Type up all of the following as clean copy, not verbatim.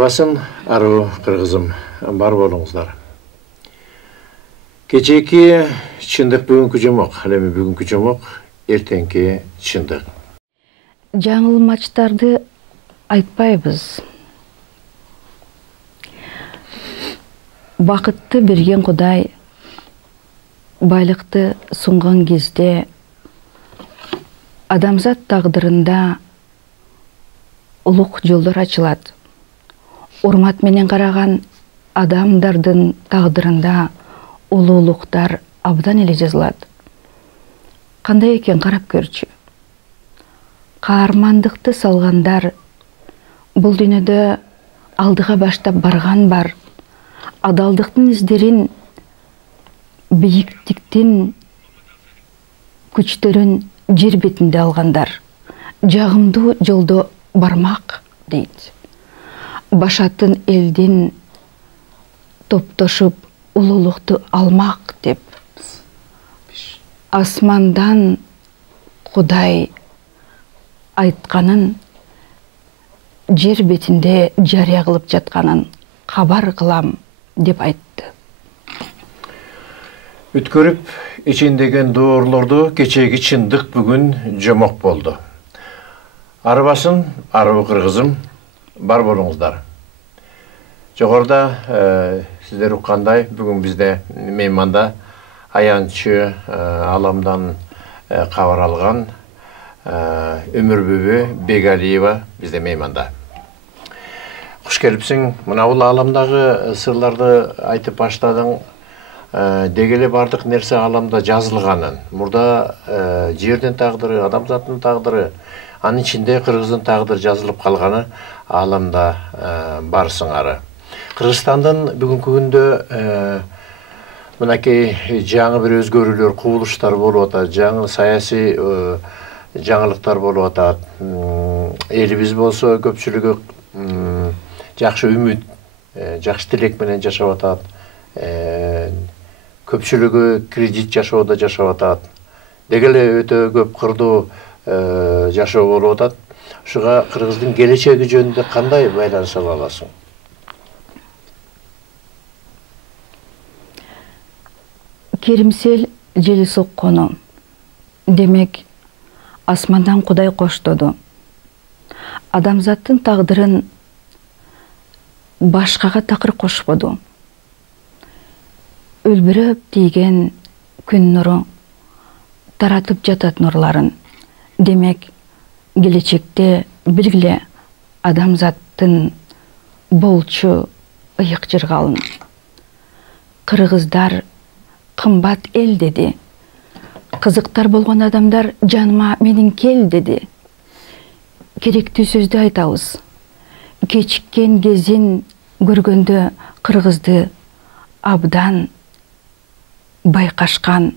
Арбасын, ару қырғызым, бар болыңыздар. Кечеки чындык бүгүнкү жомок, эми бүгүнкү жомок эртеңки чындык. Жаңылмачтарды айтпайбыз. Бакытты берген Кудай байлыкты сунган кезде адамзат тагдырында улук жолдор ачылат. Урмат менен караган адамдардын тагдырында улуулуктар абдан эле жазылат. Кандай экен карап көрчү. Каармандыкты салгандар бул дүйнөдө алдыга баштап барган бар. Адалдыктын издерин, бийиктиктин күчтөрүн жер бетинде алгандар. Жагымдуу жолдо бармак дейт. Башатын элдин топтошуп улуулукту алмак деп. Асмандан Кудай айтканын жер бетинде жарыя кылып жатканын кабар кылам деп айтты. Бүткөрүп ичиндеген доорлорду кечеги чындык бүгүн жомок болду. Арбасын, аруу кыргызым, бар болуңуздар. Жогоруда сиздер уккандай бүгүн бизде мейманда аянчы аламдан кабар алган Өмүрбүбү Бегалиева бизде мейманда. Куш келипсиң. Мына бул аламдагы сырларды айтып баштадың. Дегеле бардык нерсе аламда жазылганын. Мурда жердин тагдыры, адамзаттын тагдыры, анын ичинде кыргыздын тагдыры жазылып калганы аламда бар сыңары. Кыргызстандын бүгүнкү күндө мынакей жаңы бир өзгөрүүлөр, кубулуштар болуп атат, жаңы саясий жаңылыктар болуп атат. Элибиз болсо көпчүлүгү жакшы үмүт, жакшы тилек менен жашап атат. Көпчүлүгү кредит жашоодо жашап атат. Дегеле өтө көп кырдуу жашоо болуп атат. Ушуга кыргыздын келечеги жөнүндө кандай байланыш ала аласың? Керимсел жели соккону. Демек, асмандан Кудай коштоду. Адамзаттын тагдырын башкага такыр кошподу. Өлбүрөп тийген күн нуру таратып жатат нурларын. Демек, келечекте биргиле адамзаттын болчу ыйык жыргалын. Кыргыздар кымбат эл деди. Кызыктар болгон адамдар жаныма менин кел деди. Керектүү сөздү айтабыз. Кечиккен кезин көргөндө кыргызды абдан байкашкан,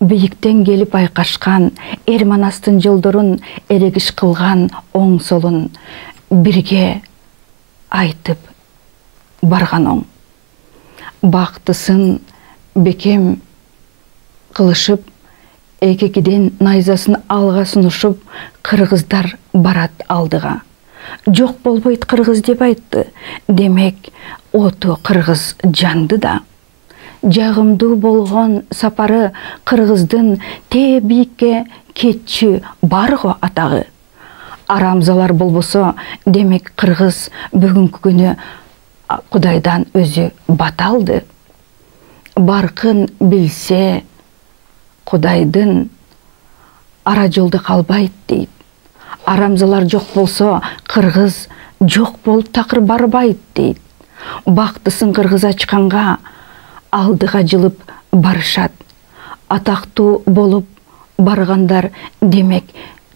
бийиктен келип айкашкан, эр манастын жолдорун эрегиш кылган оң солун бирге айтып барган оң. Бактысын бекем кылышып, экекиден найзасын алга сунушуп, кыргыздар барат алдыга. Жок болбойт кыргыз деп айтты. Демек, оту кыргыз жанды да. Жагымдуу болгон сапары кыргыздын тээ бийикке кетчү барго атагы. Арамзалар болбосо, демек кыргыз бүгүнкү күнү Кудайдан өзү бата алды. Баркын билсе, Кудайдын ара жолдо калбайт дейт. Арамзалар жок болсо, кыргыз жок болуп такыр барбайт дейт. Бактысын кыргыз ачканга алдыга жылып барышат. Атактуу болуп баргандар демек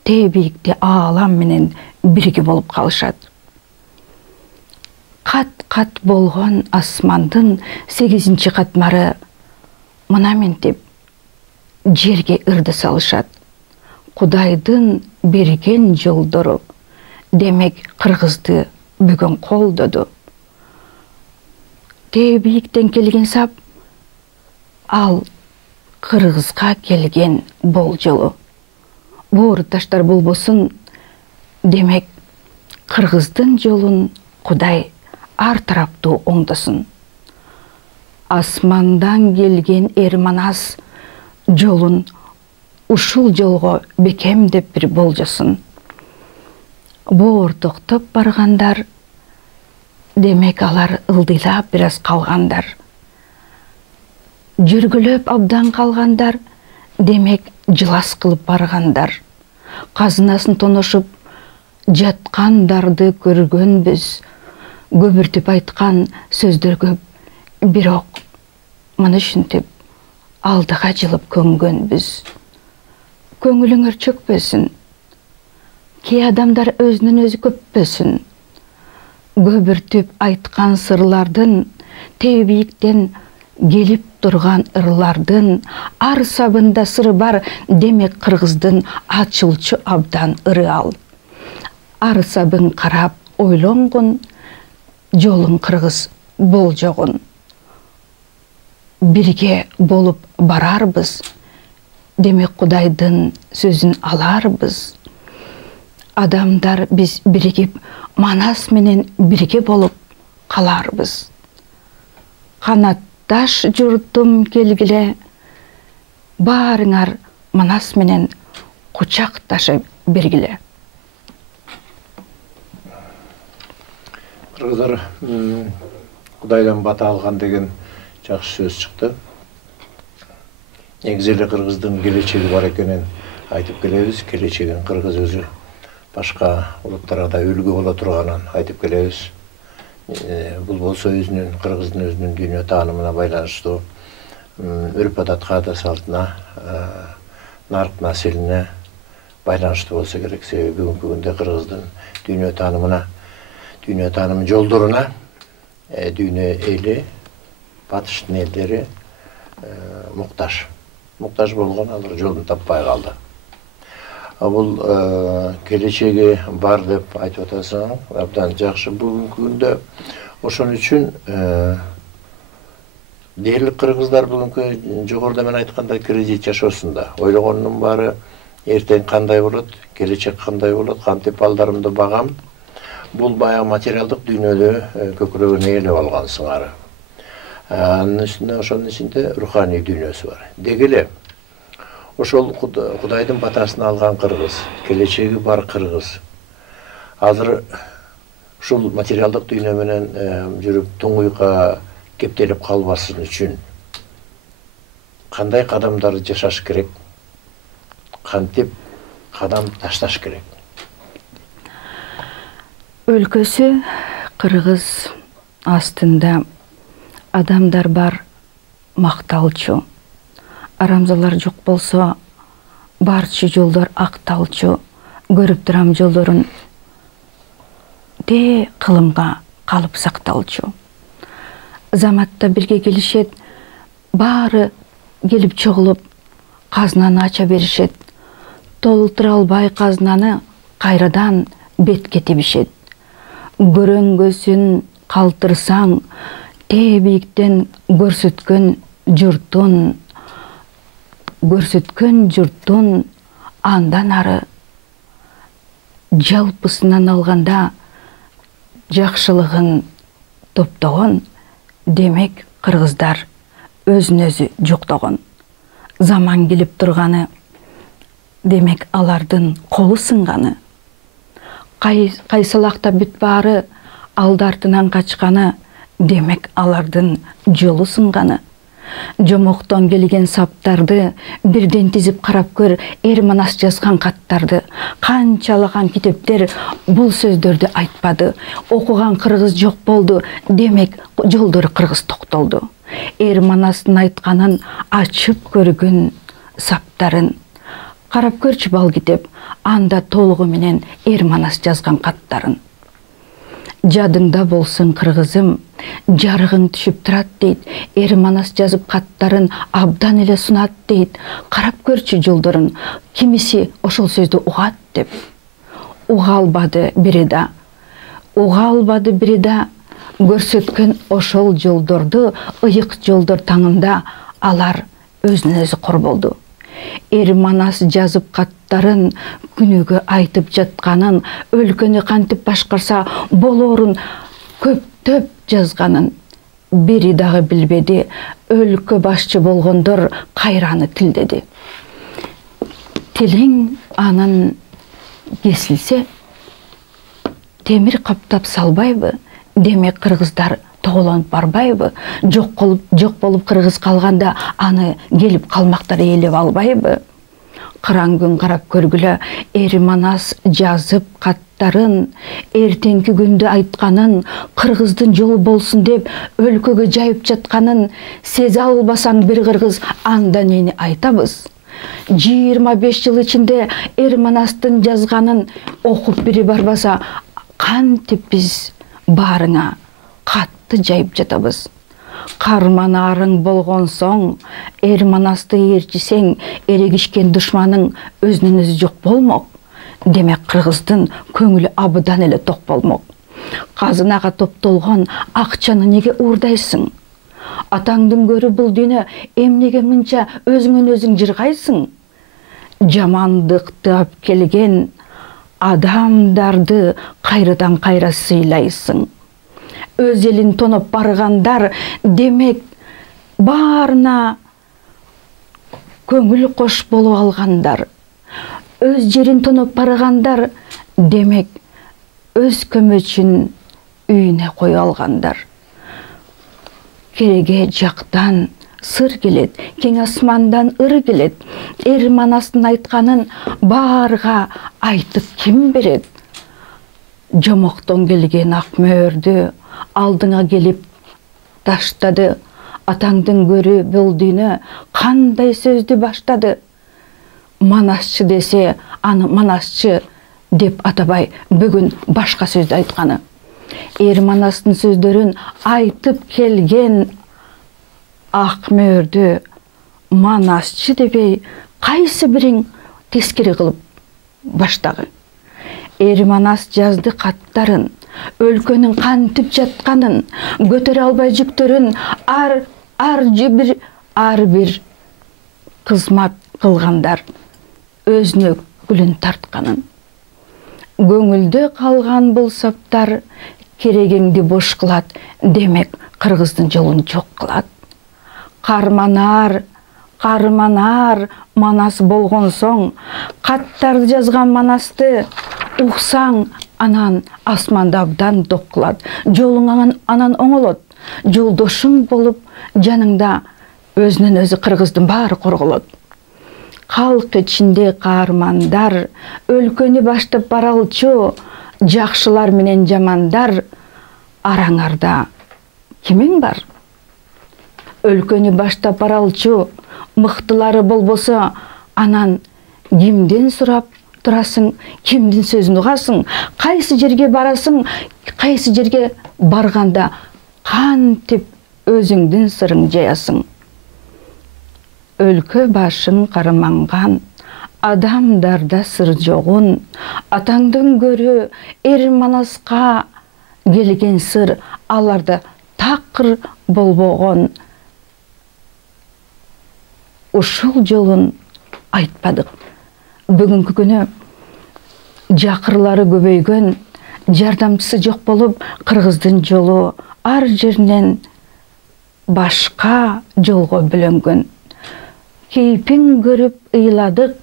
тээ бийикте аалам менен бирге болуп калышат. Кат-кат болгон асмандын 8-чи катмары мына ментип жерге ырды салышат. Кудайдын берген жолдору демек кыргызды бүгүн колдоду. Тээ бийиктен келген сап ал кыргызга келген болжолу. Буурташтар болбосун, демек кыргыздын жолун Кудай ар тараптуу оңдасын. Асмандан келген Манас жолун ушул жолго бекем деп бир болжосын. Боордуктоп баргандар, демек алар ылдыйлап бир аз калгандар. Жүргүлөп абдан калгандар, демек жылас кылып баргандар. Казынасын тоношуп жаткандарды көргөнбүз. Көбүртүп айткан сөздөр көп, бирок муну ушинтип алдыга жылып көнгөнбүз. Көңүлүңөр чөкпөсүн. Кей адамдар өзүнөн өзү көппөсүн. Көбүртүп айткан сырлардын, тээ келип турган ырлардын, ар сабында сыры бар, демек кыргыздын ачылчу абдан ыры ал. Ар сабын карап ойлонгун, жолун кыргыз болжогун. Бирге болуп барарбыз, демек Кудайдын сөзүн аларбыз. Адамдар биз биригип, Манас менен бирге болуп каларбыз. Канатташ журтум келгиле, баарыңар Манас менен кучакташып бергиле. Кыргыздар Кудайдан бата алган деген жакшы сөз чыкты. Негизи эле кыргыздын келечеги бар экенин айтып келебиз. Келечегин кыргыз өзү башка улуттарга да үлгү боло турганын айтып келебиз. Бул болсо өзүнүн кыргыздын өзүнүн дүйнө таанымына байланыштуу, үрп адат каада салтына, нарк населине байланыштуу болсо керек. Себеби бүгүнкү күндө кыргыздын дүйнө таанымына, дүйнө таанымын жолдоруна дүйнө эли, батыштын элдери муктаж. Муктаж болгон, алар жолун таппай калды. Бул келечеги бар деп айтып атасың, абдан жакшы. Бүгүнкү күндө ошон үчүн дээрлик кыргыздар бүгүнкү жогоруда мен айткандай кредит жашоосунда. Ойлогонунун баары эртең кандай болот, келечек кандай болот, кантип балдарымды багам. Бул баягы материалдык дүйнөдө көкүрөгүн ээлеп алган сыңары. Анын үстүнө ошонун ичинде руханий дүйнөсү бар. Деги эле ошол Кудайдын батасын алган кыргыз, келечеги бар кыргыз. Азыр ушул материалдык дүйнө менен жүрүп туңуйга кептелип калбасын үчүн кандай кадамдарды жашаш керек? Кантип кадам ташташ керек? Өлкөсү кыргыз астында адамдар бар, макталчу. Арамзалар жок болсо, барчы жолдор акталчу. Көрүп турам жолдорун де кылымга калып сакталчу. Заматта бирге келишет, баары келип чогулуп, казнаны ача беришет. Толтура албай казнаны кайрадан бетке тебишет. Көрөңгөсүн калтырсаң, тээ бийиктен көрсөткөн журтун андан ары жалпысынан алганда жакшылыгын топтогон, демек кыргыздар өзүн өзү жоктогон. Заман келип турганы, демек алардын колу сынганы. Кайсылакта бүт баары алды артынан качканы, демек алардын жолу сынганы. Жомоктон келген саптарды бирден тизип карап көр, Манас жазган каттарды. Канчалаган китептер бул сөздөрдү айтпады. Окуган кыргыз жок болду, демек жолдору кыргыз токтолду. Манастын айтканын ачып көргөн саптарын карап көрчү бал китеп, анда толугу менен Манас жазган каттарын. Жадыңда болсын кыргызым, жарыгың түшүп турат дейт. Манас жазып каттарын абдан эле сунат дейт. Карап көрчү жолдорун, кимиси ошол сөздү угат деп. Уга албады бири да. Көрсөткөн ошол жолдорду, ыйык жолдор таңында алар өзүнө өзү кор болду. Манас жазып каттарын, күнүгө айтып жатканын, өлкөнү кантип башкарса болорун көптөп жазганын бири дагы билбеди. Өлкө башчы болгондор кайраны тилдеди. Тилиң анын кесилсе, темир каптап салбайбы? Демек кыргыздар тоголонуп барбайбы? Жок болуп кыргыз калганда аны келип калмактар ээлеп албайбы? Кыран күн карап көргүлө, Эри Манас жазып каттарын, эртеңки күндү айтканын, кыргыздын жолу болсун деп өлкөгө жайып жатканын сезе албасаң бир кыргыз, анда нени айтабыз? 25 жыл ичинде Эри Манастын жазганын окуп бири барбаса, кантип биз баарыңа катты жайып жатабыз? Карманарың болгон соң, Эри Манасты ээрчисең, эрегишкен душманың өзүнөн өзү жок болмок. Демек кыргыздын көңүлү абдан эле ток болмок. Казынага топтолгон акчаны неге уурдайсың? Атаңдын көрү бул дүйнө, эмнеге мынча өзүңөн өзүң жыргайсың? Жамандыкты алып келген адамдарды кайрадан кайра сыйлайсың. Өз элин тоноп баргандар, демек баарына көңүл кош болуп алгандар. Өз жерин тоноп баргандар, демек өз көмөчүн үйүнө кое алгандар. Кереге жактан сыр келет, кең асмандан ыр келет. Эри Манастын айтканын баарга айтып ким берет? Жомоктон келген ак мөөрдү алдыңа келип таштады. Атаңдын көрү бул дүйнө кандай сөздү баштады? Манасчы десе, аны Манасчы деп атабай, бүгүн башка сөздү айтканы. Эри Манастын сөздөрүн айтып келген ак мөөрдү Манасчы дебей, кайсы бириң тескери кылып баштагы? Эри Манас жазды каттарын, өлкөнүн кантип жатканын, көтөрө албай жүктөрүн ар бир кызмат кылгандар өзүнө күлүн тартканын. Көңүлдө калган бул саптар керегеңди бош кылат, демек кыргыздын жолун жок кылат. Карманар Манас болгон соң, каттарды жазган Манасты уксаң, анан асманда абдан ток кылат. Жолуң анан оңолот. Жолдошуң болуп, жаныңда өзүнөн өзү кыргыздын баары корголот. Калк ичинде каармандар, өлкөнү баштап баралчу, жакшылар менен жамандар, араңарда кимиң бар? Өлкөнү баштап баралчу, мыктылары болбосо, анан кимден сурап турасың, кимдин сөзүн угасың? Кайсы жерге барасың, кайсы жерге барганда кантип өзүңдүн сырың жаясың? Өлкө башын карманган адамдарда сыр жогун, атаңдын көрү Эри Манаска келген сыр аларда такыр болбогон. Ушул жолун айтпадык. Бүгүнкү күнү жакырлары көбөйгөн, жардамчысы жок болуп, кыргыздын жолу ар жеринен башка жолго бөлөнгөн. Кейпин көрүп ыйладык,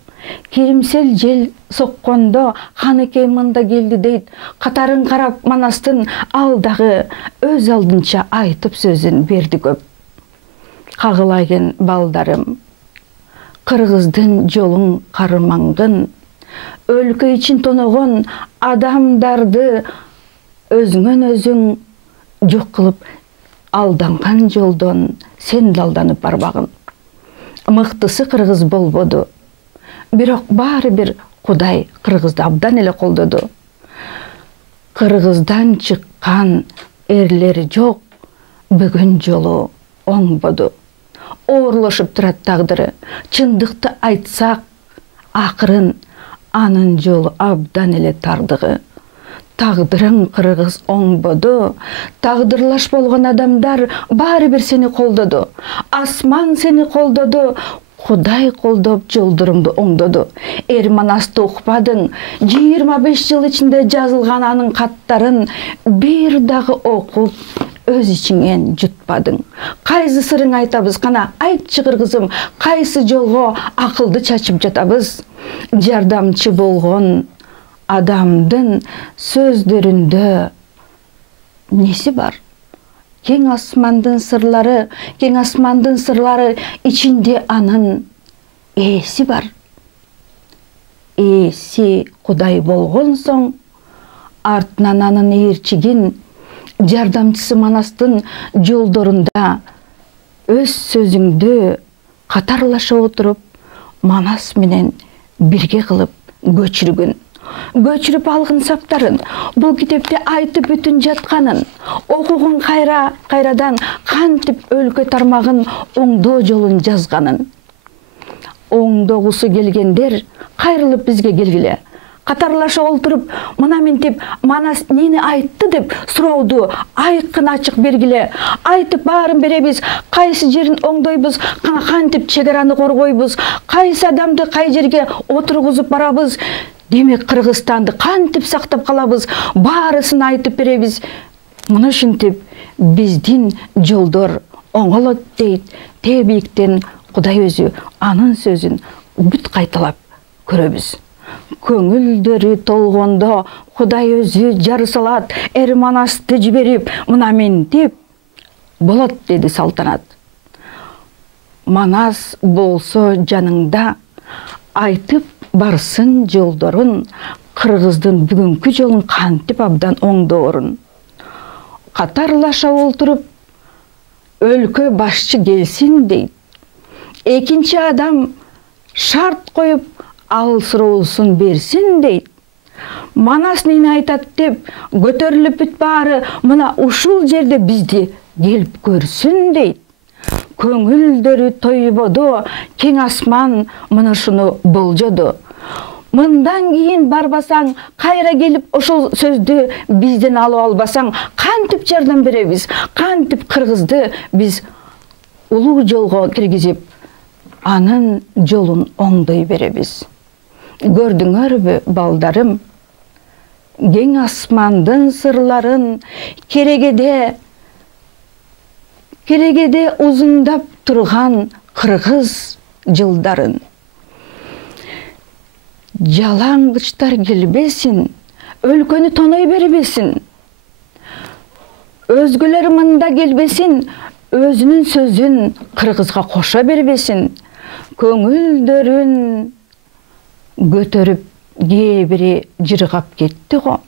киримсел жел соккондо Ханыкей мында келди дейт. Катарын карап Манастын алдагы өз алдынча айтып сөзүн берди көп. Кагылаген балдарым, кыргыздын жолун кармангын, өлкө ичин тоногон адамдарды өзүңөн өзүң жок кылып алданган жолдон сен да алданып барбагын. Мыктысы кыргыз болбоду, бирок баары бир Кудай кыргызды абдан эле колдоду. Кыргыздан чыккан эрлери жок, бүгүн жолу оңбоду. Оорлошуп турат тагдыры, чындыкты айтсак, акырын анын жолу абдан эле тардыгы. Тагдырың кыргыз оңбоду, тагдырлаш болгон адамдар баары бир сени колдоду. Асман сени колдоду, Кудай колдоп жолдоруңду оңдоду. Эри Манасты укпадың, 25 жыл ичинде жазылган анын каттарын бир дагы окуп өз ичиңен жутпадың. Кайсы сырың айтабыз, кана айтчы кыргызым, кайсы жолго акылды чачып жатабыз. Жардамчы болгон адамдын сөздөрүндө неси бар? Кең асмандын сырлары ичинде анын эси бар. Эси Кудай болгон соң, артынан анын ээрчигин, жардамчысы Манастын жолдорунда өз сөзүңдү катарлаша отуруп, Манас менен бирге кылып көчүргүн. Көчүрүп алгын саптарын, бул китепте айтып бүтүн жатканын, окугун кайрадан кантип өлкө тармагын оңдоо жолун жазганын. Оңдогусу келгендер кайрылып бизге келгиле. Катарлаша олтуруп, мына ментип Манас нени айтты деп сурооду айкын ачык бергиле. Айтып баарын беребиз, кайсы жерин оңдойбуз, кантип чек араны коргойбуз, кайсы адамды кай жерге отургузуп барабыз, демек Кыргызстанды кантип сактап калабыз, баарысын айтып беребиз. Мына ушинтип биздин жолдор оңолот дейт. Тебиктен Кудай өзү анын сөзүн бүт кайталап көрөбүз. Көңүлдөрү толгондо Кудай өзү жар салат, Манасты жиберип, мына ментип болот деди Салтанат. Манас болсо жаныңда, айтып барсын жолдорун, Кыргыздын бүгүнкү жолун кантип абдан оңдоорун. Катарлаша олтуруп, өлкө башчы келсин дейт. Экинчи адам шарт коюп, ал суроосун берсин дейт. Манас нени айтат деп көтөрүлүп бүт баары мына ушул жерде бизди келип көрсүн дейт. Көңүлдөрү тойбодо, кең асман мына ушуну болжоду. Мындан кийин барбасаң, кайра келип ошол сөздү бизден алып албасаң, кантип жардам беребиз? Кантип Кыргызды биз улуу жолго киргизип, анын жолун оңдой беребиз? Көрдүңөрбү, балдарым? Кең асмандын сырларын керегеде узундап турган Кыргыз жылдарын. Жалаңгычтар келбесин, өлкөнү тоной бербесин. Өзгөлөр мында келбесин, өзүнүн сөзүн Кыргызга кошо бербесин. Көңүлдөрүн көтөрүп, кээ бири жыргап кетти го.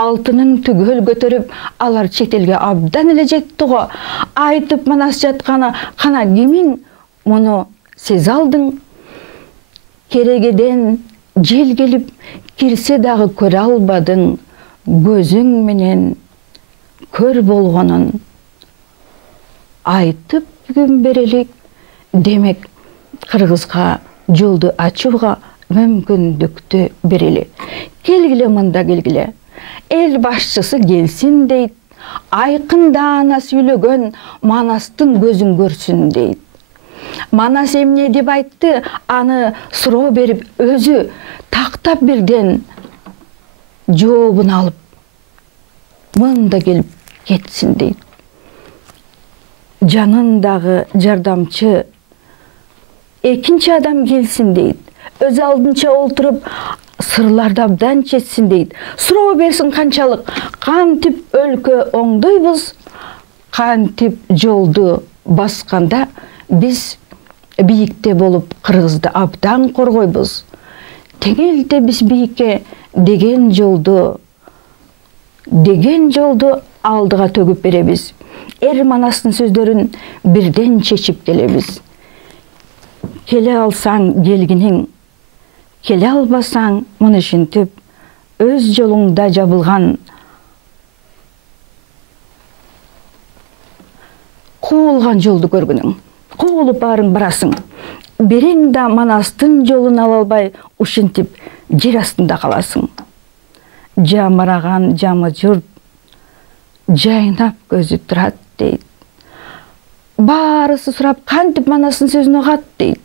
Алтынын түгөл көтөрүп, алар чет элге абдан эле жетти го. Айтып Манас жатканы, кана кимиң муну сезе алдың? Керегеден жел келип кирсе дагы көрө албадың, көзүң менен көр болгонун. Айтып бүгүн берелик, демек Кыргызга жолду ачууга мүмкүндүктү берели. Келгиле, мында келгиле. Эл башчысы келсин дейт. Айкын даана сүйлөгөн Манастын көзүн көрсүн дейт. Манас эмне деп айтты, аны суроо берип, өзү тактап бирден жообун алып, мында келип кетсин дейт. Жанындагы жардамчы экинчи адам келсин дейт. Өз алдынча олтуруп, сырларды абдан чечсин дейт. Суроо берсин канчалык, кантип өлкө оңдойбуз, кантип жолду басканда биз бийикте болуп Кыргызды абдан коргойбуз. Теңелде биз бийикке деген жолду алдыга төгүп беребиз. Манастын сөздөрүн бирден чечип келебиз. Келе алсаң келгиниң, келе албасаң муну ушинтип өз жолуңда жабылган куулган жолду көргүнүң. Куулуп баарың барасың. Берең да Манастын жолун ала албай, ушинтип жер астында каласың. Жамыраган жамы журт жайнап көзү турат дейт. Баарысы сурап, кантип Манастын сөзүн угат дейт.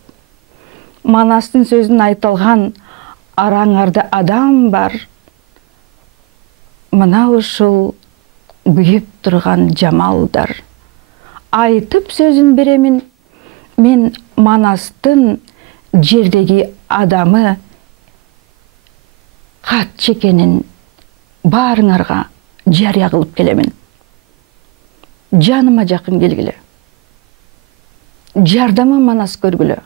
Манастын сөзүн айтылган араңарда адам бар. Мына ушул күйіп тұрған жамалдар. Айтып сөзін беремін, мен Манастың жердегі адамы хат чекенін барыңарға жария қылып келемін. Жаныма жақын келгілі. Жардамы Манас көргілі.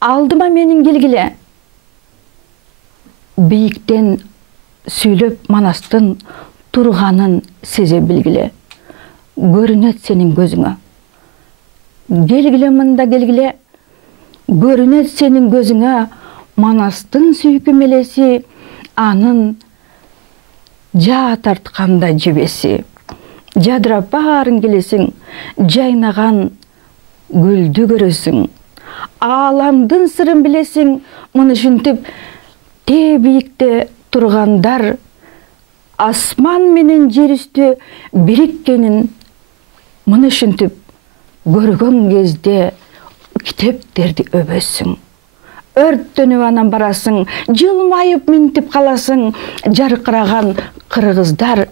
Алдыма менің келгілі. Биіктен сөйлеп Манастың тұрғанын сезе білгілі. Көрінет сенің көзіңі. Келгілі мында келгілі. Көрінет сенің көзіңі. Манастың сүйкі мелесі, анын жа тартқанда жебесі. Жадырап барын келесің, жайнаған гүлді көресің. Аламдың сырын білесің, мұны жүнтіп, те биікте тұрғандар, асман менен жер үсті біріккенін мұны жүнтіп, көрген кезде кітептерді өбесің. Өрттөніп анан барасың, жылмайып мінтіп қаласың, жарқыраған қырғыздар,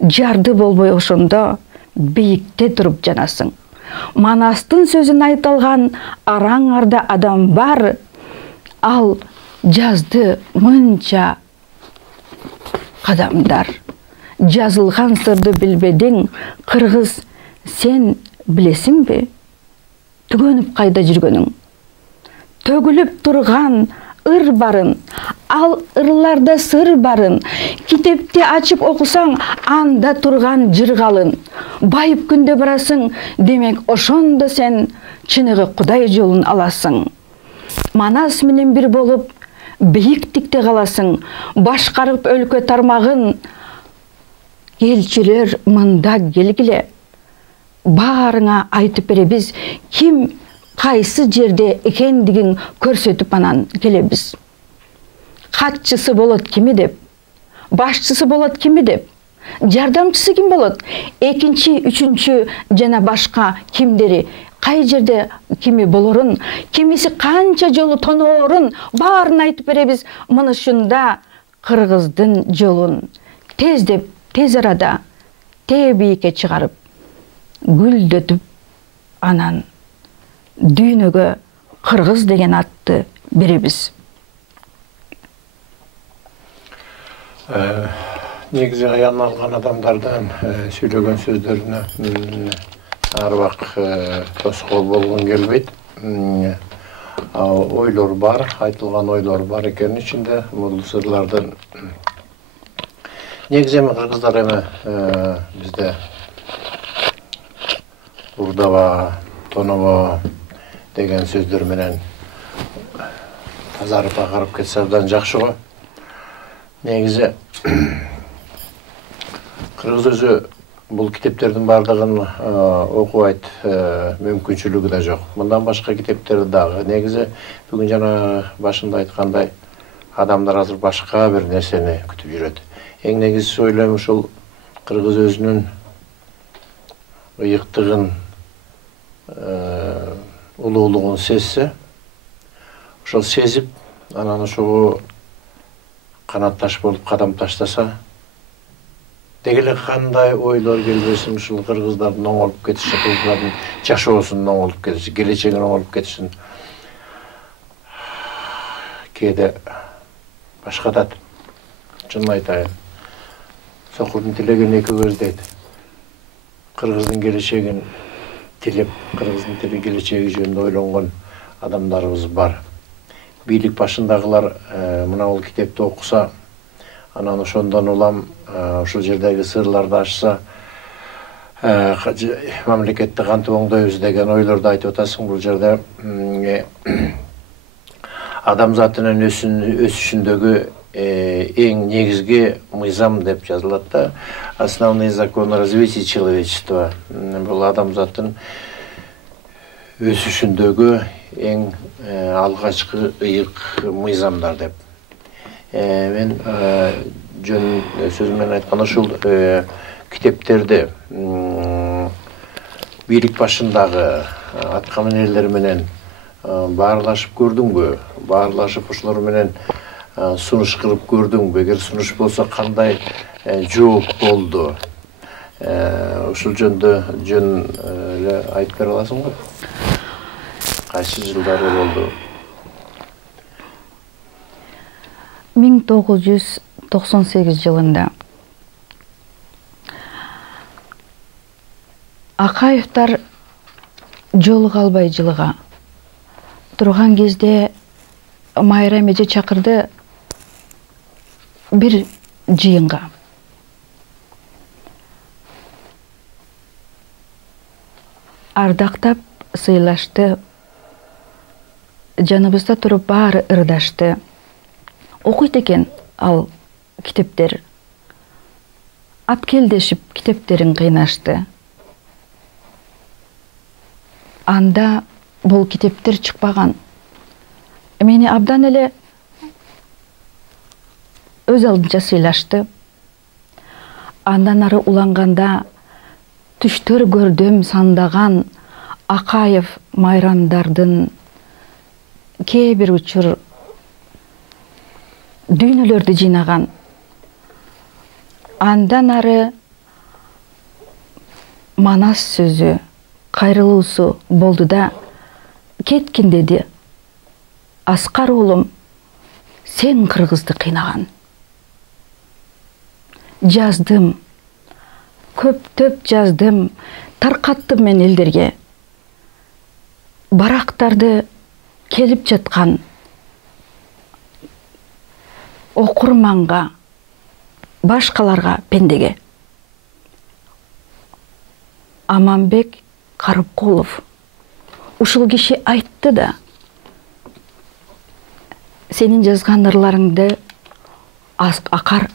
жарды болбой ошондо биікте тұрып жанасың. Манастың сөзін айтылған араңарда адам бар, ал жазды мынча қадамдар. Жазылған сырды білбедің, қырғыз, сен білесің бе? Түгөніп қайда жүргенің? Төгіліп тұрған ыр барын, ал ырларда сыр барын. Китепте ачып оқысаң, анда тұрған жырғалын. Байып күнде барасың, демек ошондо сен чыныгы Кудай жолун аласың. Манас менен бир болуп, бийиктикте каласың. Башкарып өлкө тармагын, элчилер мында келгиле. Баарыңа айтып беребиз, ким кайсы жерде экендигин көрсөтүп анан келебиз. Катчысы болот кими деп, башчысы болот кими деп, жардамчысы ким болот, экинчи, үчүнчү жана башка кимдери кай жерде кими болорун, кимиси канча жолу тоноорун баарын айтып беребиз. Мына ушунда кыргыздын жолун тездеп, тез арада те бийикке чыгарып, гүлдөтүп анан дүйнөгө кыргыз деген атты беребиз. Негизи аян алган адамдардан сүйлөгөн сөздөрүнө арбак тоскоол болгон келбейт. Ойлор бар, айтылган ойлор бар экенин ичинде. Бул сырлардын негизи эми кыргыздар эми бизде урдаба, тонобо деген сөздөр менен тазарып агарып кетсе абдан жакшы го. Негизи кыргыз өзү бул китептердин бардыгын окубайт мүмкүнчүлүгү да жок. Мындан башка китептер дагы. Негизи бүгүн жана башында айткандай адамдар азыр башка бир нерсени күтүп жүрөт. Эң негизгisi ойлойм ушул кыргыз өзүнүн ыйыктыгын, улуулугун сезсе, ошол сезип, анан ошого канатташ болуп кадам таштаса, дегеле кандай ойлор келбесин, ушул кыргыздардын оңолуп кетиши, кыргыздардын жашоосунун оңолуп кетиши, келечегинин оңолуп кетишин кээде башкатат. Чынын айтайын, сокурдун тилегин эки көз дейт. Кыргыздын келечегин тилеп, кыргыздын келечеги жөнүндө ойлонгон адамдарыбыз бар. Бийлик башындагылар мына бул китепти окуса, анан ошондон улам ушул жердеги сырларды ачса, мамлекетти кантип оңдойбуз деген ойлорду айтып атасың. Бул жерде адамзатынын өсүшүндөгү эң негизги мыйзам деп жазылат да. Основные законы развития человечества. Бул адамзаттын өсүшүндөгү эң алгачкы ыйык мыйзамдар деп. Мен жөн сөзүм менен айтканда ушул китептерди бийлик башындагы аткаминерлер менен баарлашып көрдүңбү? Баарлашып ошолор менен сунуш кылып көрдүңбү? Эгер сунуш болсо кандай жооп болду? Ушул жөнүндө эле айтып бере аласыңбы? Кайсы жылдары болду? 1998 жылында Акаевтар жолуга албай жылыга турган кезде Майра эже чакырды бир жыйынга. Ардактап сыйлашты, жаныбызда туруп баары ырдашты. Окуйт экен ал китептер. Апкелдешип китептерин кыйнашты. Анда бул китептер чыкпаган. Мени абдан эле өз алдынча сыйлашты. Андан ары уланганда түштөр көрдөм сандаган Акаев майрамдардын кээ бир учур дүйнөлөрдү жыйнаган. Андан ары Манас сөзү, кайрылуусу болду да кеткин деди. Аскар уулум, сен кыргызды кыйнаган. Жаздым, көптөп жаздым, таркаттым мен элдерге. Барактарды келип жаткан окурманга, башкаларга, пендеге. Аманбек Карыпкулов ушул киши айтты да, сенин жазган ырларыңды Акаев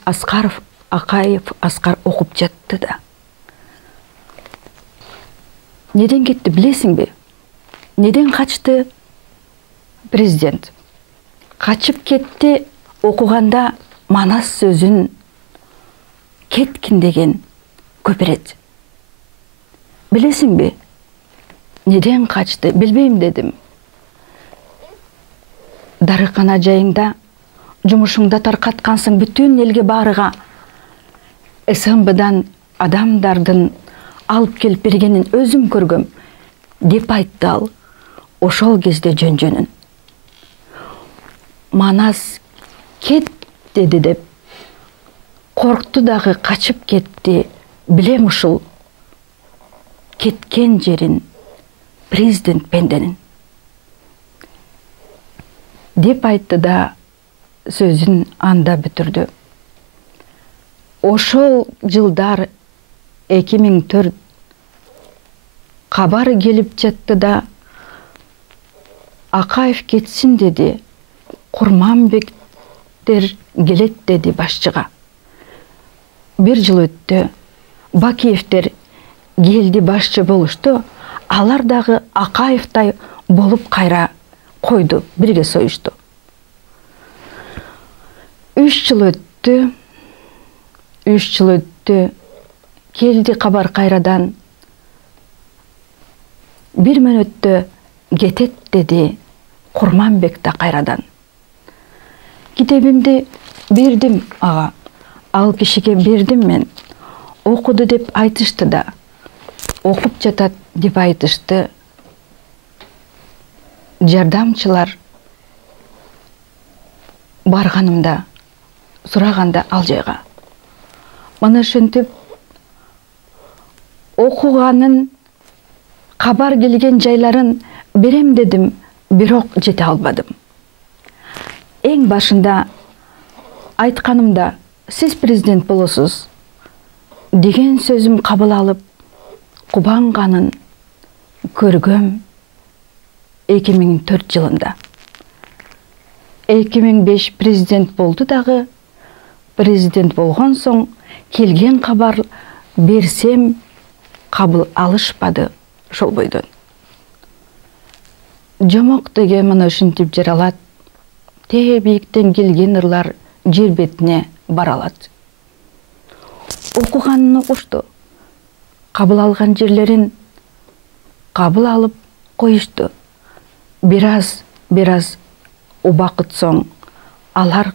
Аскар окуп жатты да. Неден кетти билесиңби? Неден качты президент? Качып кетти окуганда Манас сөзүн кеткин деген көпүрөт. Билесиңби? Неден качты? Билбейм дедим. Дарыкана жайыңда жумушуңда таркаткансың бүтүн элге баарыга. СМБдан адамдардын алып келип бергенин өзүм көргөм деп айтты ал. Ошол кезде жөн-жөнүн. Манас кет деди деп коркту дагы качып кетти. Билем ушул кеткен жерин президент пенденин деп айтты да сөзүн анда бүтүрдү. Ошол жылдар 2004 кабар келип жатты да Акаев кетсин деди. Курманбектер келет деди башчыга. Бир жыл өттү. Бакиевтер келди, башчы болушту. Алар дагы Акаевтай болуп кайра койду, бирге союшту. 3 жыл өттү. 3 жыл өттү. Келди кабар кайрадан. Бир мүнөттө кетет деди Курманбек да кайрадан. Китебимди бердим ага. Ал кишиге бердим мен. Окуду деп айтышты да. Окуп жатат деп айтышты. Жардамчылар барганымда, сураганда ал жайга. Мына ошентип окуганын, кабар келген жайларын берем дедим, бирок жете албадым. Эң башында айтканымда, сиз президент болосуз деген сөзүм кабыл алып, кубанганын көргөм 2004 жылында. 2005 президент болду дагы, президент болгон соң келген кабар берсем кабыл алышпады ошол бойдон. Жомок деген мына ушинтип жаралат. Тээ бийиктен келген ырлар жер бетине бара алат. Окуганын окушту. Кабыл алган жерлерин кабыл алып коюшту. Бираз убакыт соң алар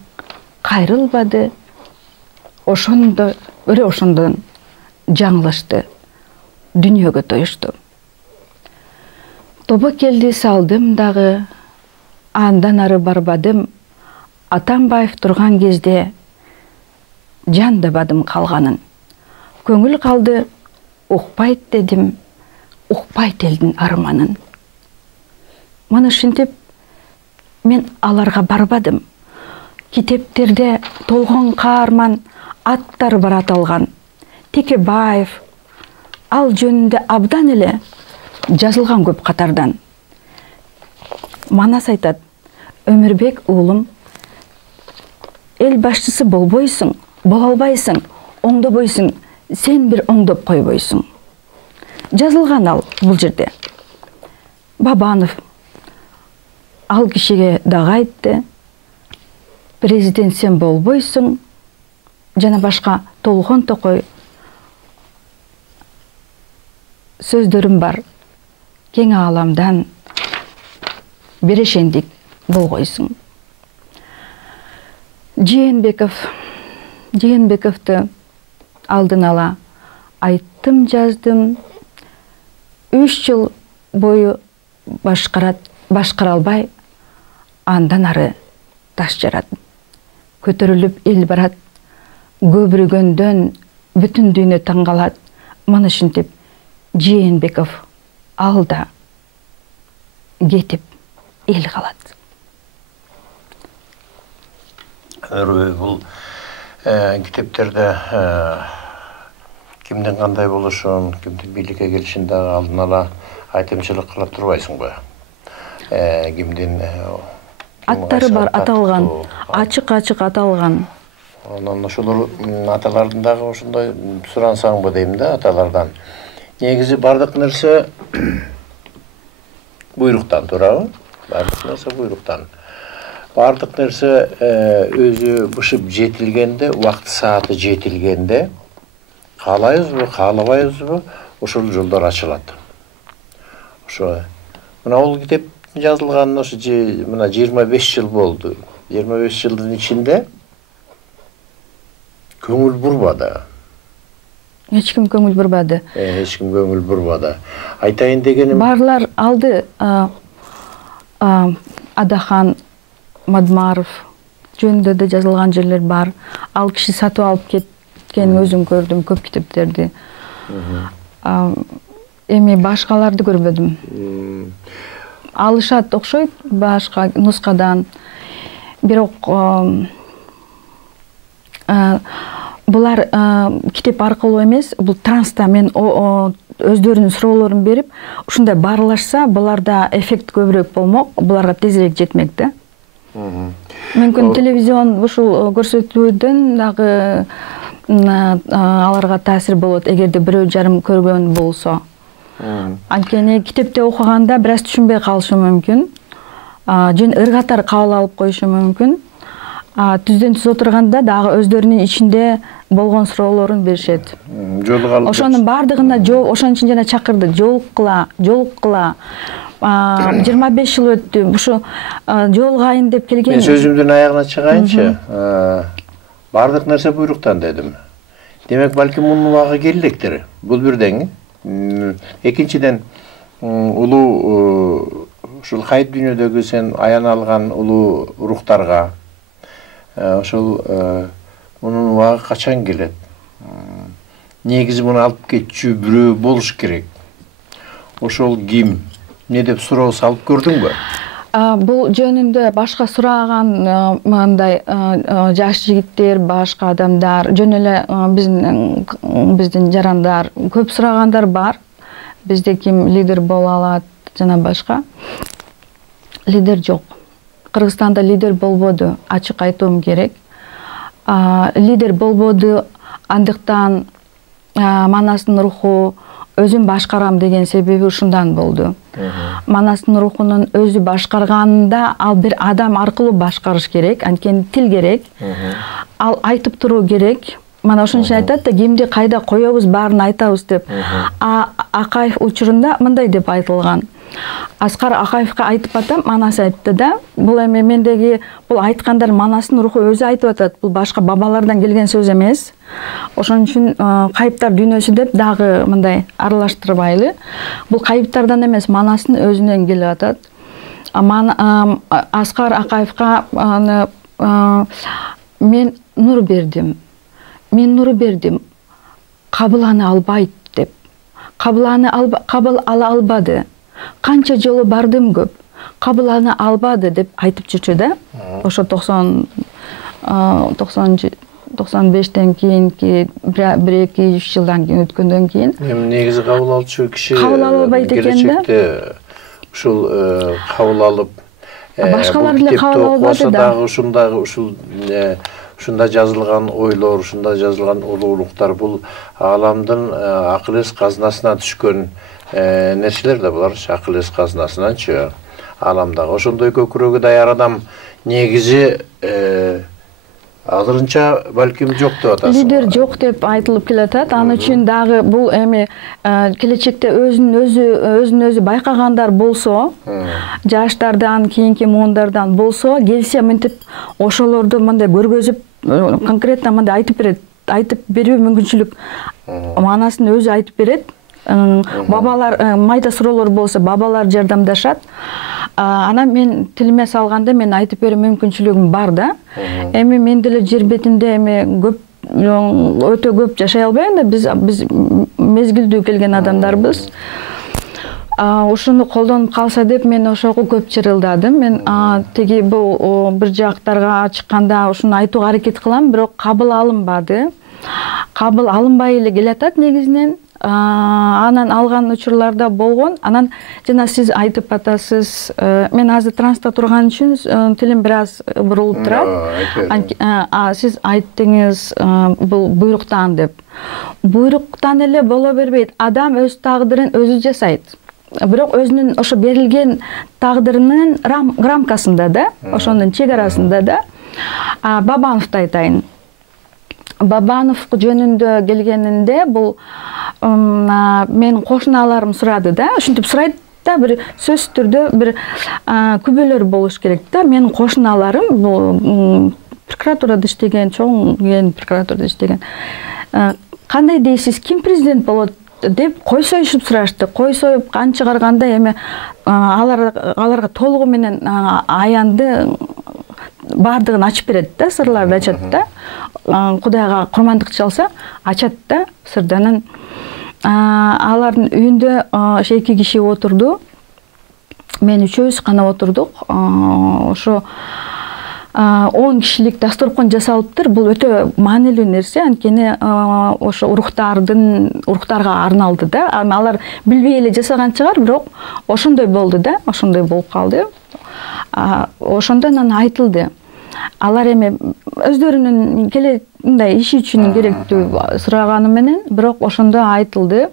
кайрылбады. Ошондон жаңылышты, дүниеге тоюшту. Тоба келди салдым дағы, андан ары барбадым, Атамбаев тұрған кезде жандабадым қалғанын. Көңіл қалды, ұқпайт дедім, ұқпайт елдің арманын. Мұны шынтеп, мен аларға барбадым. Китептерде толған қарман аттар бар аталған. Текебаев, ал жөнінде абдан еле жазылған көп қатардан. Манас айтат, Өмірбек ұлым, ел башчысы болбойсың, бола албайсың, оңдобойсың, сен бір оңдоп койбойсың. Жазылған ал бұл жерде. Бабанов ал кишиге дагы айтты, президент сен болбойсың, жана башка толгон токой сөздөрүм бар. Кең аламдан берешендик болгойсуң. Жээнбековду алдын ала айттым, жаздым. 3 жыл бою башкара албай, андан ары таш жарат. Көтөрүлүп эл барат, көбүргөндөн бүтүн дүйнө таң калат. Мына ушинтип Жээнбеков алда кетип ел калат. Бул китептерде кимдин кандай болушун, кимдин бийликке келишин дагы алдын ала айтымчылык кылып турбайсыңбы? Кимдин аттары бар аталган, ачык аталган. Анан ошолор аталардын дагы ошондой сурансаңбы дейм да, аталардан. Негизи бардык нерсе буйруктан турабы? Бардык нерсе буйруктан. Бардык нерсе өзү бышып жетилгенде, убакыт сааты жетилгенде, каалайбызбы, каалабайбызбы, ошол жолдор ачылат. Ошо мына бул китеп жазылганына ошо мына 25 жыл болду. 25 жылдын ичинде көңүл бурбады. Эч ким көңүл бурбады. Эч ким көңүл бурбады. Айтайын дегеним, барлар алды. Адахан Мадмаров жөнүндө да жазылган жерлер бар. Ал киши сатып алып кеткен, өзүм көрдүм көп китептерди. Эми башкаларды көрбөдүм. Алышат окшойт башка нускадан. Бирок булар китеп аркылуу эмес, бул транста мен өздөрүнүн суроолорун берип, ушундай барлашса, буларда эффект көбүрөөк болмок, буларга тезирээк жетмек да. Мүмкүн телевизион ушул көрсөтүүдөн дагы аларга таасир болот, эгерде бирөө жарым көргөн болсо. Анткени китепте окуганда бир аз түшүнбөй калышы мүмкүн. Жөн ыргатар кабыл алып коюшу мүмкүн. Түздөн түз отурганда дагы өздөрүнүн ичинде болгон суроолорун беришет. Ошонун бардыгына ошонун үчүн жана чакырды. Жолуккыла. 25 жыл өттү. Ушу жолугайын деп келген. Мен сөзүмдүн аягына чыгайынчы. Бардык нерсе буйруктан дедим. Демек, балким мунун убагы келелектир. Бул бирден. Экинчиден, улуу ушул кайып дүйнөдөгү сен аян алган улуу рухтарга ошол мунун убагы качан келет? Негизи муну алып кетчү бирөө болуш керек. Ошол ким? Не деп суроо салып көрдүңбү? Бул жөнүндө башка сураган мындай жаш жигиттер, башка адамдар, жөн эле биздин жарандар көп сурагандар бар. Бизде ким лидер боло алат жана башка. Лидер жок. Кыргызстанда лидер болбоду, ачык айтуум керек. Лидер болбоду, андыктан Манастын руху өзүм башкарам деген себеби ушундан болду. Манастын рухунун өзү башкарганда ал бир адам аркылуу башкарыш керек, анткени тил керек. Ал айтып туруу керек. Мана ошон үчүн айтат да, кимди кайда коебуз, баарын айтабыз деп. Акаев учурунда мындай деп айтылган. Аскар Акаевка айтып атам, манасы айтты да. Бул эми мендеги бул айткандар манасынын руху өзү айтып атат. Бул башка бабалардан келген сөз эмес. Ошон үчүн кайыптар дүйнөсү деп дагы мындай аралаштырбайлы. Бул кайыптардан эмес, манасынын өзүнөн келип атат. Аскар Акаевка мен нур бердим. Мен нуру бердим. Кабыл албайт деп. Кабыл ала албады. Канча жолу бардым көп. Кабыл албады деп айтып жүрчү да. Ошо 95-тен кийинки 1-2-3 жылдан кийин өткөндөн кийин. Эми негизи кабыл алчу киши кабыл албайт экен да. Ушул кабыл алып башкалар деле кабыл албады да. Ушунда жазылган ойлор, ушунда жазылган улуулуктар бул аламдын акыл эс казынасына түшкөн нерселер да булар, акыл эс казынасынанчы аламдагы ошондой көкүрөгү даяр адам негизи азырынча балким жок деп атасың. Лидер жок деп айтылып келатат. Аны үчүн дагы бул эми келечекте өзүн өзү байкагандар болсо, жаштардан, кийинки муундардан болсо, келсе мынтип ошолорду мындай көргөзүп, конкретно мындай айтып берүү мүмкүнчүлүк манасын өзү айтып берет. Бабалар майда суроолор болсо, бабалар жардамдашат. Ана мен тилиме салганда мен айтып берүү мүмкүнчүлүгүм бар да. Эми мен деле жер бетинде көп өтө көп жашай албайм да. Биз мезгилдүү келген адамдарбыз. Ошону колдонуп калса деп мен ошого көп чырылдадым. Мен теги бул бир жактарга чыкканда ушуну айтууга аракет кылам, бирок кабыл алынбады. Кабыл алынбай эле келатат негизинен. Анан алган учурларда болгон. Анан жана сиз айтып атасыз, мен азыр транста турган үчүн тилим бир аз бурулуп турат. Сиз айттыңыз бул буйруктан деп. Буйруктан эле боло бербейт. Адам өз тагдырын өзү жасайт. Бирок өзүнүн ошо берилген тагдырынын рамкасында да, ошонун чек арасында да. Бабановду айтайын. Бабанов жөнүндө келгенинде бул мен кошуналарым сурады да, ушинтип сурайт да, бир сөзсүз түрдө бир күбөлөр болуш керек да. Менин кошуналарым бул прокуратурада иштеген, чоң прокуратурада иштеген. Кандай дейсиз, ким президент болот деп кой союшуп сурашты. Кой союп кан чыгарганда эми аларга толугу менен аянды бардыгын ачып берет да, сырларды ачат да. Кудайга курмандык чалса ачат да сырданын. Алардын үйүндө 2 киши отурду. Мен үчөөбүз гана отурдук. Ошо 10 кишилик дасторкон жасалыптыр. Бул өтө маанилүү нерсе, анткени ошо уруктарга арналды да. Алар билбей эле жасаган чыгар, бирок ошондой болду да, ошондой болуп калды. Ошондон айтылды. Алар эми өздөрүнүн мындай иши үчүн керектүү сураганы менен, бирок ошондо айтылды.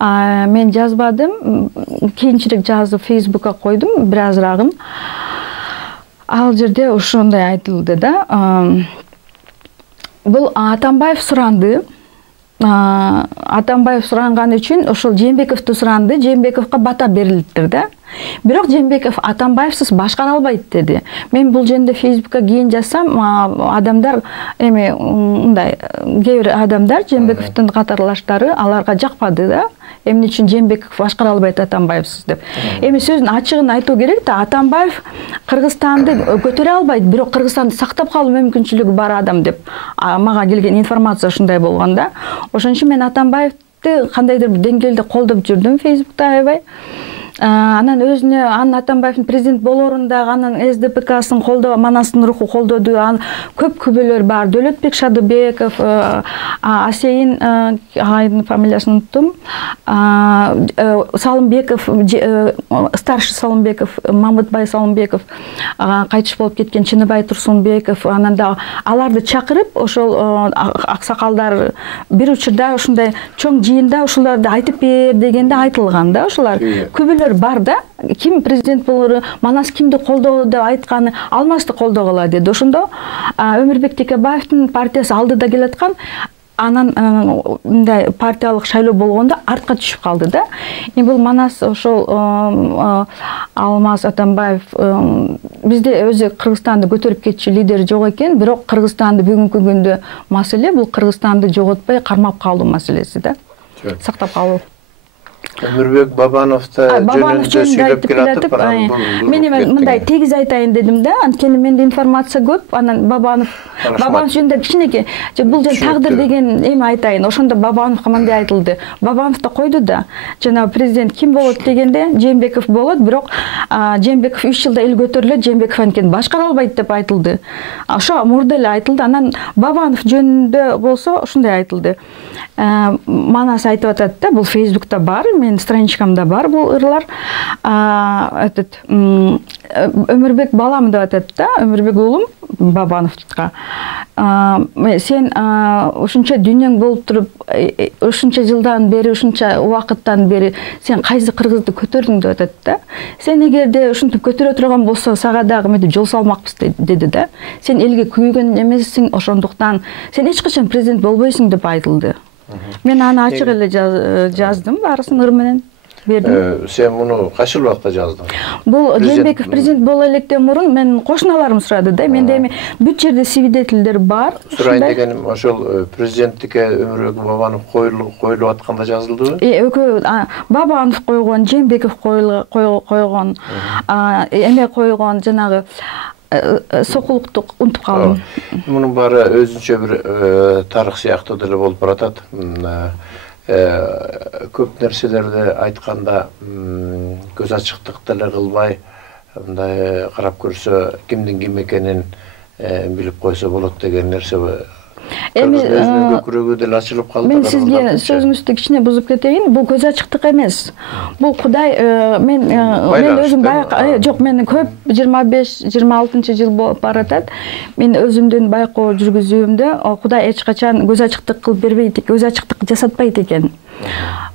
Мен жазбадым, кийинчерээк жазып Facebook'ка койдум, бир азырагын. Ал жерде ошондой айтылды да. Бул Атамбаев суранды. Атамбаев суранган үчүн ошол Жээнбековду суранды. Жээнбековго бата берилиптир да. Бирок Жээнбеков Атамбаевсыз башкара албайт деди. Мен бул жөнүндө Facebook'ка кийин жазсам, адамдар эми мындай кээ бир адамдар Жээнбековдун катарлаштары аларга жакпады да. Эмне үчүн Жээнбеков башкара албайт Атамбаевсыз деп. Эми сөздүн ачыгын айтуу керек да. Атамбаев Кыргызстанды көтөрө албайт, бирок Кыргызстанды сактап калуу мүмкүнчүлүгү бар адам деп мага келген информация ушундай болгон да. Ошон үчүн мен Атамбаевди кандайдыр бир деңгээлде колдоп жүрдүм Facebook'та аябай. Анан өзүнө Атамбаевдин президент болорунда анын СДПКсын колдоо, манасынын руху колдоду. Көп күбөлөр бар. Дөлөтбек Шадыбеков, Асейин агайдын фамилиясын уnuttум. Салымбеков, старший Салымбеков, Мамытбай Салымбеков, кайтыш болуп кеткен Чыныбай Турсунбеков, анан да аларды чакырып, ошол аксакалдар бир учурда ушундай чоң жыйында ушуларды айтып бер дегенде айтылган да, ошолар күбөлөр бар да. Ким президент болору, манас кимди колдоо деп айтканы, Алмазды колдогула деди. Ошондо Өмүрбек Текебаевдин партиясы алдыда келаткан, анан мындай партиялык шайлоо болгондо артка түшүп калды да. Бул манас ошол Алмаз Атамбаев бизде өзү Кыргызстанды көтөрүп кетчү лидер жок экен, бирок Кыргызстанды бүгүнкү күндө маселе бул Кыргызстанды жоготпой кармап калуу маселеси да. Сактап калуу. Өмүрбек Бабановду жөнүндө сүйлөп келатып, мен мындай тегиз айтайын дедим да, анткени менде информация көп. Анан Бабанов жөнүндө кичинекей, бул жөн тагдыр деген эми айтайын. Ошондо Бабановго мындай айтылды. Бабанов да койду да, жана президент ким болот дегенде Жээнбеков болот, бирок Жээнбеков 3 жылда эл көтөрүлөт, Жээнбеков анткени башкара албайт деп айтылды. Ошо мурда эле айтылды. Анан Бабанов жөнүндө болсо ушундай айтылды. Манас айтып атат да, бул Facebook'та бар, мен страничкамда бар бул ырлар. Өмүрбек балам деп атат да, Өмүрбек уулум Бабановго. Сен ушунча дүйнөң болуп туруп, ушунча жылдан бери, ушунча убакыттан бери сен кайсы кыргызды көтөрдүң деп атат да. Сен эгерде ушинтип көтөрө турган болсо, сага дагы мынтип жол салмакпыз деди да. Сен элге күйгөн эмессиң, ошондуктан сен эч качан президент болбойсуң деп айтылды. Мен аны ачык эле жаздым, баарысын ыр менен бердим. Сен муну кайсы убакта жаздың? Бул Жээнбеков президент боло электен мурун мен кошуналарым сурады да. Менде эми бүт жерде свидетелдер бар. Сурайын дегеним ошол президенттикке Өмүрбек Бабанов коюлуп атканда жазылдыбы? Экөө Бабанов койгон, Жээнбеков койгон, эме койгон жанагы сокулукту унутуп калдым. Мунун баары өзүнчө бир тарых сыяктуу деле болуп баратат. Көп нерселерди айтканда көз ачыктык деле кылбай, мындай карап көрсө кимдин ким экенин билип койсо болот деген нерсе. Эми көкүрөгү деле ачылып калды. Мен сизге сөзүңүздү кичине бузуп кетейин. Бул көз ачыктык эмес. Бул Кудай мен өзүм жок, мен көп 25-26 жыл болуп баратат. Мен өзүмдүн байкоо жүргүзүүмдө Кудай эч качан көз ачыктык кылып бербейт, көз ачыктык жасатпайт экен.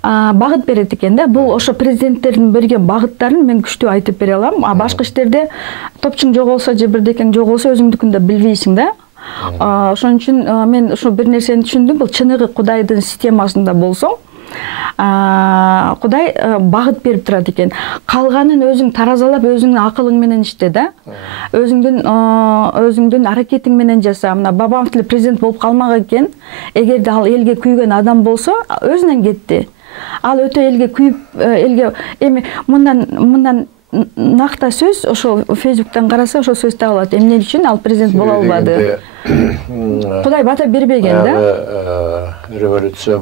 Багыт берет экен да. Бул ошо президенттердин берген багыттарын мен күчтүү айтып бере алам. Башка иштерде топчуң жоголсо же бирдекең жоголсо өзүңдүкүндө билбейсиң да. Ошон үчүн мен ушу бир нерсени түшүндүм. Бул чыныгы Кудайдын системасында болсо, Кудай багыт берип турат экен. Калганын өзүң таразалап, өзүңдүн акылың менен иште да. Өзүңдүн аракетиң менен жаса. Мына Бабанов деле президент болуп калмак экен. Эгерде ал элге күйгөн адам болсо, өзүнөн кетти. Ал өтө элге күйүп, элге эми мындан накта сөз ошол Facebook'тан караса ошол сөз табылат. Эмне үчүн ал президент боло албады? Кудай бата бербеген да. Революция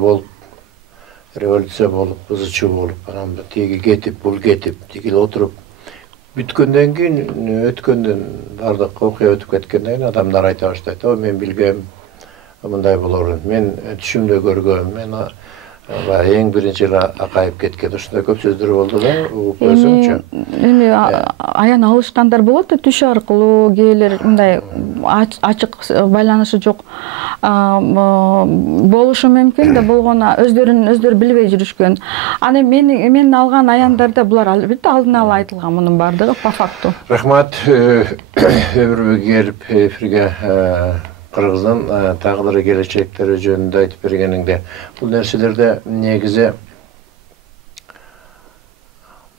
болуп, бузучу болуп, анан тиги кетип, бул кетип, тигил отуруп бүткөндөн кийин, өткөндөн бардык окуя өтүп кеткенден кийин адамдар айта баштайт. Мен билгем, мындай болорун. Мен түшүмдө көргөм. Мен эң биринчи эле акайып кеткен. Ушундай көп сөздөр болду да, угуп койсоңчу. Эми аян алышкандар болот да, түш аркылуу, кээлер мындай ачык байланышы жок болушу мүмкүн да, болгону өздөрү билбей жүрүшкөн. Аны мен алган аяндарда булар албетте алдын ала айтылган, мунун бардыгы по факту. Рахмат, Өмүрбек келип эфирге Кыргыздын тагдыры, келечектери жөнүндө айтып бергениңде. Бул нерселерде негизи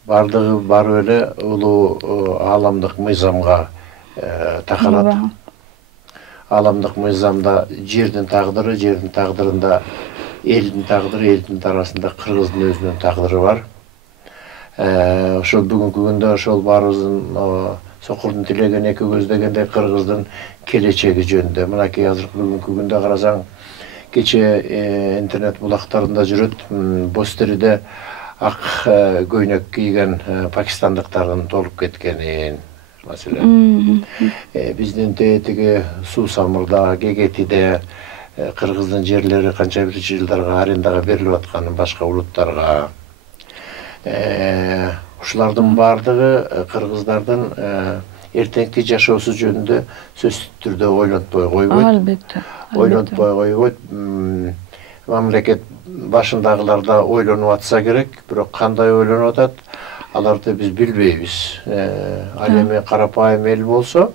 бардыгы барып эле улуу ааламдык мыйзамга такалат. Ааламдык мыйзамда жердин тагдырында элдин тагдыры, элдин арасында Кыргыздын өзүнүн тагдыры бар. Ошол бүгүнкү күндө ошол баарыбыздын Сокурдун тилеген эки көз дегендей Кыргыздын келечеги жөнүндө. Мынакей азыркы бүгүнкү күндө карасаң, кече интернет булактарында жүрөт, боз териде ак көйнөк кийген пакистандыктардын толуп кеткенин, маселен. Биздин тетиги Суу Самырда, Гегетиде Кыргыздын жерлери канча бир жылдарга арендага берилип атканын башка улуттарга. Ушулардын бардыгы кыргыздардын эртеңки жашоосу жөнүндө сөзсүз түрдө ойлонтпой койбойт. Албетте. Ойлонтпой койбойт. Мамлекет башындагыларда ойлонуп атса керек, бирок кандай ойлонуп атат, аларды биз билбейбиз. Ал эми карапайым эл болсо,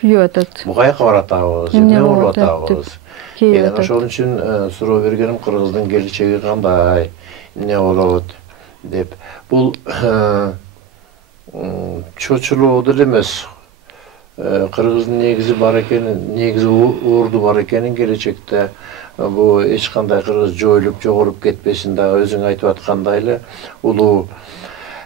күйіп атат. Бугай кабаратабыз, Эмне эмне болуп болуп атат атабыз. деп кейип атат. Ошол үчүн суроо бергеним Кыргыздын келечеги кандай, эмне болот деп. Бул чочулоо деле эмес. Кыргыздын негизи бар экенин, негизи уурду бар экенин келечекте бу эч кандай кыргыз жоюлуп жогоруп кетпесин дагы өзүң айтып аткандай эле улуу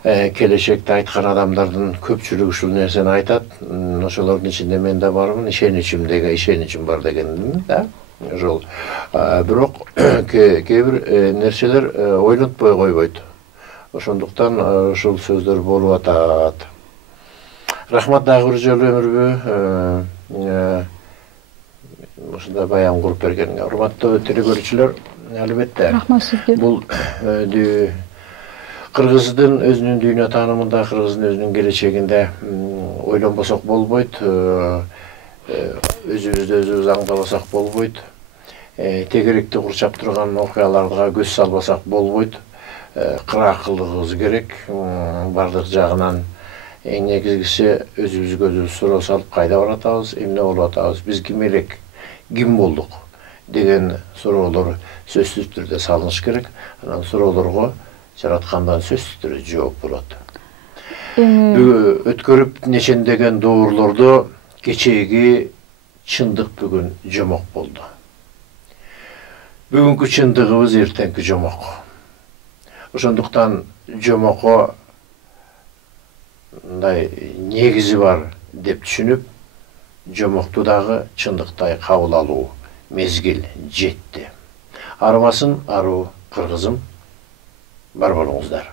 келечекте айткан адамдардын көпчүлүгү ушул нерсени айтат. Ошолордун ичинде мен да бармын, ишеничим бар дегендин да. Ошол бирок кээ бир нерселер ойлонтпой койбойт. Ошондуктан ушул сөздөр болуп атат. Рахмат дагы бир жолу өмүрбү ушундай баян куруп бергениңе. Урматтуу телекөрүүчүлөр, албетте Рахмат сизге. бул Кыргыздын өзүнүн дүйнө таанымында, Кыргыздын өзүнүн келечегинде ойлонбосок болбойт, өзүбүздү өзүбүз аңдабасак болбойт, тегеректи курчап турган окуяларга көз салбасак болбойт, кыраакылыгыбыз керек, бардык жагынан. Эң негизгиси өзүбүзгө өзүбүз суроо салып кайда баратабыз, эмне болуп атабыз, биз ким элек, ким болдук деген суроолор сөзсүз түрдө салыныш керек. Анан суроолорго жараткандан сөзсүз түрдө жооп болот. Өткөрүп нечендеген доорлордо кечээги чындык бүгүн жомок болду. Бүгүнкү чындыгыбыз эртеңки жомок. Ошондуктан жомокко мындай негизи бар деп түшүнүп, жомокту дагы чындыктай кабыл алуу мезгил жетти. Арыбасын аруу кыргызым, бар болуңуздар.